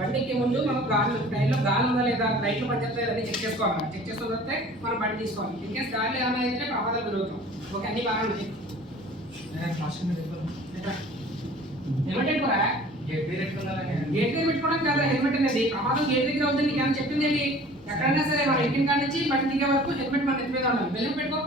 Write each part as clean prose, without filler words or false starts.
బండికి ముందు మనం ట్రైన్లో గాలి ఉందా లేదా, లైట్లు పనిచేస్తాయి అని చెక్ చేసుకోవాలి. చెక్ చేసుకున్న తర్వాత మనం బండి తీసుకోవాలి. ఇన్కేస్ గాలి ఏమైనా అయితే ప్రమాదాలు పెరుగుతాం. ఓకే, అన్ని బాగా ఉన్నాయి. హెల్మెట్ పెట్టుకోరా? గేట్ దగ్గర పెట్టుకోవడం కదా హెల్మెట్ అనేది. ప్రమాదం గేట్ దగ్గర అవుతుంది. నీకు ఏమైనా చెప్పింది ఏంటి? ఎక్కడైనా సరే మన ఇంటిని కాడి నుంచి బండి దిగే వరకు హెల్మెట్ మన నెత్తి మీద ఉండాలి. బెల్లం పెట్టుకో.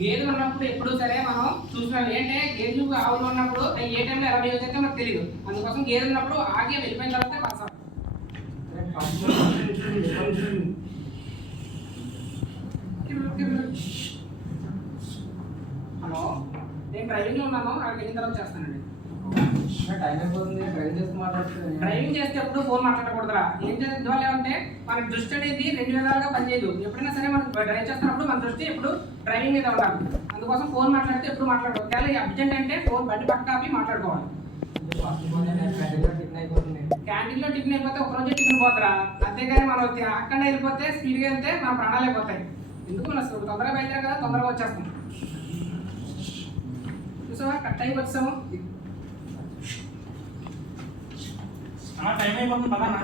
గేదెలు ఉన్నప్పుడు ఎప్పుడు సరే మనం చూస్తున్నాం ఏంటంటే గేదెలు ఆవులు ఉన్నప్పుడు ఏ టైంలో ఎలా బిహేవ్ చేస్తే మనకు తెలియదు. అందుకోసం గేదెలు ఉన్నప్పుడు ఆగి వెళ్ళిపోయిన తర్వాత పడతాం. హలో, నేను డ్రైవింగ్ లో ఉన్నాను. అక్కడికి వెళ్ళిన తర్వాత చేస్తానండి. డ్రైవింగ్ చేస్తే ఎప్పుడు ఫోన్ మాట్లాడకూడదురా. ఏం చేద్దాం అంటే మన దృష్టి అనేది రెండు విధాలుగా పనిచేయదు. ఎప్పుడైనా సరే మనం డ్రైవ్ చేస్తున్నప్పుడు మన దృష్టి ఎప్పుడు డ్రైవింగ్ మీద ఉండాలి. అందుకోసం ఫోన్ మాట్లాడితే ఎప్పుడు మాట్లాడకూడదు. ఒకవేళ అర్జెంట్ అంటే ఫోన్ బండి పక్క ఆపి మాట్లాడుకోవాలి. క్యాంటీన్ లో టిఫిన్ అయిపోతే ఒకరోజు టిఫిన్ పోతారా, అంతేగాని మనం అక్కడ వెళ్ళిపోతే స్పీడ్గా వెళ్తే మన ప్రాణాలు అయిపోతాయి. ఎందుకు మనం తొందరగా బయలుదేరాం కదా, తొందరగా వచ్చేస్తాం. చూసావా, కట్ అయి వచ్చాము. టైం అయిపోతుంది పదా అన్న.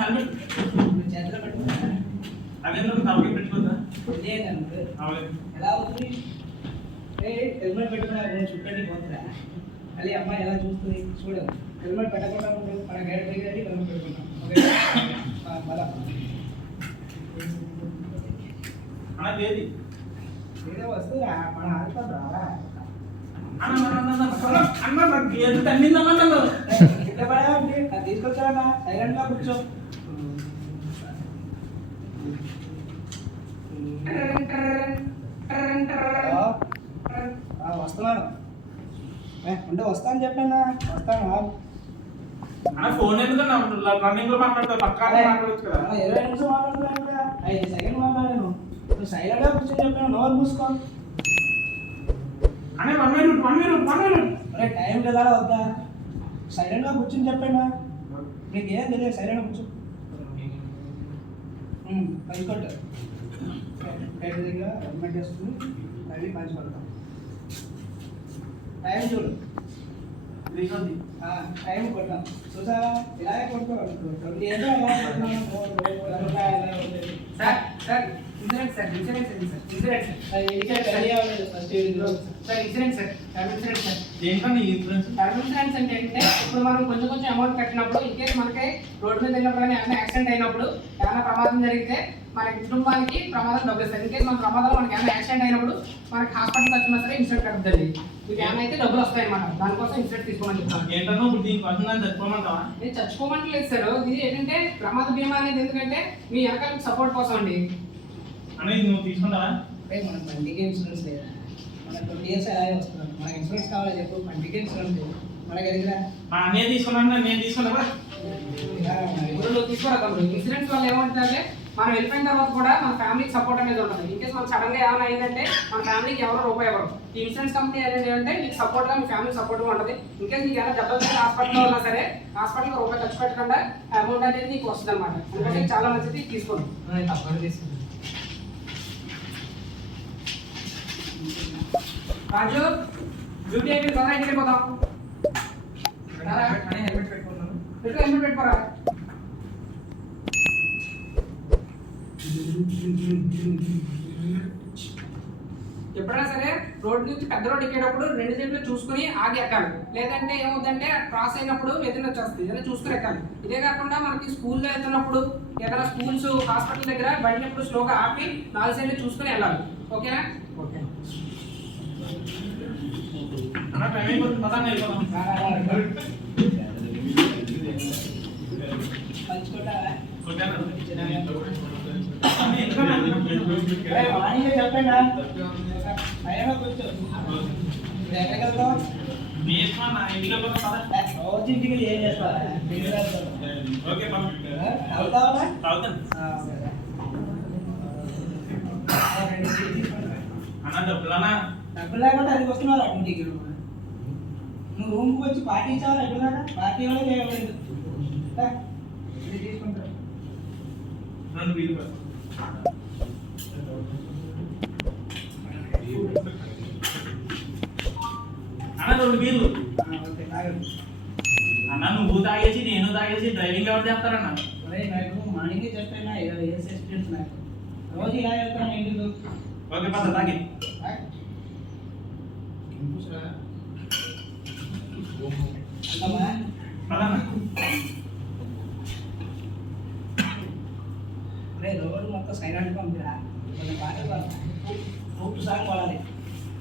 హెల్మెట్ చేతిలో పెట్టుకుంటా. అదే తలకి పెట్టుకుందా ఎలా అవుతుంది? హెల్మెట్ పెట్టుకున్నా చుట్టండి పోతుందా? మళ్ళీ అమ్మాయి ఎలా చూస్తుంది చూడు. హెల్మెట్ పెట్టకుండా ఉంటుంది. మన గైడ్ దగ్గర హెల్మెట్ పెట్టుకుంటాం. అన్నది ఏదో వస్తుందా మన ఆడుతుందా? తీసుకొచ్చా సైలెంట్ గా కూర్చో. వస్తున్నాను అంటే వస్తాను చెప్పానా? వస్తాను. ఫోన్ ఎందుకన్నా రన్నింగ్ లో మాట్లాడతా పక్కా మాట్లాడచ్చు కదా. 20 నిమిషం మాట్లాడుతున్నా, 5 సెకండ్ మాట్లాడాను. సైలెంట్ గా కూర్చొని చెప్పాను. నోరు మూసుకో. అనే 1 minute. అరే టైం కదా వద్దా? సైలెంట్ గా కూర్చొని చెప్పానా? నీకు ఏం తెలియదు. సైలెంట్ గా కూర్చో. పంచుకోట హెడ్ దగ్గర హెల్మెట్ వేసుకుని అవి పంచుకుంటాం. టైం చూడు. టైం కొట్టాం. చూసా ఇలాగే కొట్టుకోవాలి. Sir insurance sir. ఇన్సూరెన్స్ అంటే ఇప్పుడు మనం కొంచెం అమౌంట్ కట్టినప్పుడు ఇన్కేస్ మనకి రోడ్డు మీద వెళ్ళినప్పుడు ఏమైనా యాక్సిడెంట్ అయినప్పుడు ఏమైనా ప్రమాదం జరిగితే మన కుటుంబానికి ప్రమాదం డబ్బులు ఇస్తారు. ఇన్కేస్ మన ప్రమాదంలో మనకి ఏమైనా యాక్సిడెంట్ అయినప్పుడు మనకి హాస్పిటల్కి వచ్చినా సరే ఇన్సూరెన్స్ కట్టద్దండి. మీకు ఏమైనా అయితే డబ్బులు వస్తాయన్నమాట. దానికోసం ఇన్సూరెన్స్ తీసుకోమని చెప్తాను. నేను చచ్చిపోమంటలేదు సార్. ఇది ఏంటంటే ప్రమాద బీమా అనేది ఎందుకంటే మీ వెనకాల సపోర్ట్ కోసం అండి. తీసుకుంటావా? మనకు బండికి ఇన్సూరెన్స్ లేదా? మనకు 20 years అలాగే వస్తున్నాం. మనకి ఇన్సూరెన్స్ కావాలి చెప్పు. బండికి ఇన్సూరెన్స్ లేదు. మనకి ఎదుగురా నేను తీసుకున్నా తీసుకోరా తమ్ముడు. ఇన్సూరెన్స్ వల్ల ఏమంటుందంటే మనం వెళ్ళిపోయిన తర్వాత కూడా మన ఫ్యామిలీకి సపోర్ట్ అనేది ఉంటుంది. ఇన్కేస్ మనకు సడన్ గా ఏమైనా అయిందంటే మన ఫ్యామిలీకి ఎవరో రూపాయి ఎవరు. ఈ ఇన్సూరెన్స్ కంపెనీ అనేది అంటే మీకు సపోర్ట్ గా మీ ఫ్యామిలీ సపోర్ట్ గా ఉంటుంది. ఇన్కేస్ మీకు ఏమైనా దెబ్బలు హాస్పిటల్లో ఉన్నా సరే హాస్పిటల్కి రూపాయి ఖర్చు పెట్టకుండా అమౌంట్ అనేది నీకు వస్తుంది అనమాట. అందుకని చాలా మంచిది. తీసుకోండి. రాజు డ్యూటీ అయిపోయింది కదా, ఇంటికి వెళ్ళిపోదాం. హెల్మెట్ పెట్టుకున్నాను. హెల్మెట్ పెట్టుకోరా. ఎప్పుడైనా సరే రోడ్డు నుంచి పెద్ద రోడ్డు ఎక్కేటప్పుడు 2 జేబులు చూసుకుని ఆగి ఎక్కాలి. లేదంటే ఏమవుతుందంటే క్రాస్ అయినప్పుడు ఎదురు వచ్చేస్తుంది. ఏదైనా చూసుకుని ఎక్కాలి. ఇదే కాకుండా మనకి స్కూల్లో వెళ్తున్నప్పుడు ఏదైనా స్కూల్స్ హాస్పిటల్ దగ్గర బండి ఎప్పుడు స్లోగా ఆపి 4 సైడ్లు చూసుకుని వెళ్ళాలి. ఓకేనా? ఓకే. చెప్పండి. ఇంటికి ఏం చేస్తా? అన్న డబ్బులన్నా డబ్బులు లేకుండా అది వస్తున్నారు అటుంటికి నువ్వు రూమ్కి వచ్చి పార్టీ ఇచ్చావు ఎప్పుడు పార్టీ ఇవ్వలేదు ఏమలేదు ఇది తీసుకుంటారు 2 బిల్లు అన్న 2 బిల్లు ఓకే తాగండి అన్న నువ్వు తాగేసి నేను తాగేసి డ్రైవింగ్ ఎవరు చేస్తారన్న ఒరే నాకు మార్నింగ్ జస్ట్ అయినా ఏఎస్ ఎక్స్పీరియన్స్ నాకు రోజు ఇలా వెళ్తాను ఇంటికి ఓకే పద తాగి అంతమ్మా పదన్న రే రోజు మొత్తం సైలెంట్ పంపిరా కొంచెం పాటలు పాడు ఒక్క సాంగ్ పాడాలి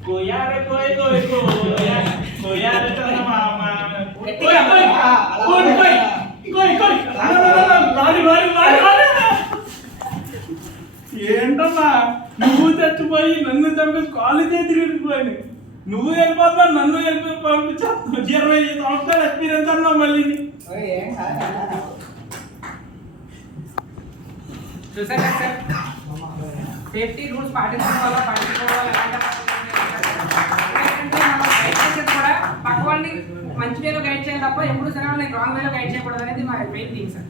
కోయా రే కోయ్ కోయ్ కోయా కోయా రే చంద మామ గట్టిగా కోయ్ కోయ్ కోయ్ కోయ్ కోయ్ లాడి లాడి లాడి ఏంటమ్మా నువ్వు చచ్చిపోయి నన్ను చంపేసి కాళ్ళు చేతులు ఇరిగిపోయాను నువ్వు వెళ్ళిపోతున్నా నన్ను వెళ్ళి పంపించా 20 సంవత్సరాల ఎక్స్పీరియన్స్ అన్నావు మళ్ళీ ఓయ్ ఏం కాదు చూసారు కదా సార్ సేఫ్టీ రూల్స్ పాటించుకోవాలా ఏంటంటే మనం గైడ్ చేసేది కూడా పక్క వాళ్ళని మంచి వేలో గైడ్ చేయాలి తప్ప ఎప్పుడు సరే వాళ్ళని రాంగ్ వేలో గైడ్ చేయకూడదు అనేది మా మెయిన్ థింగ్ సార్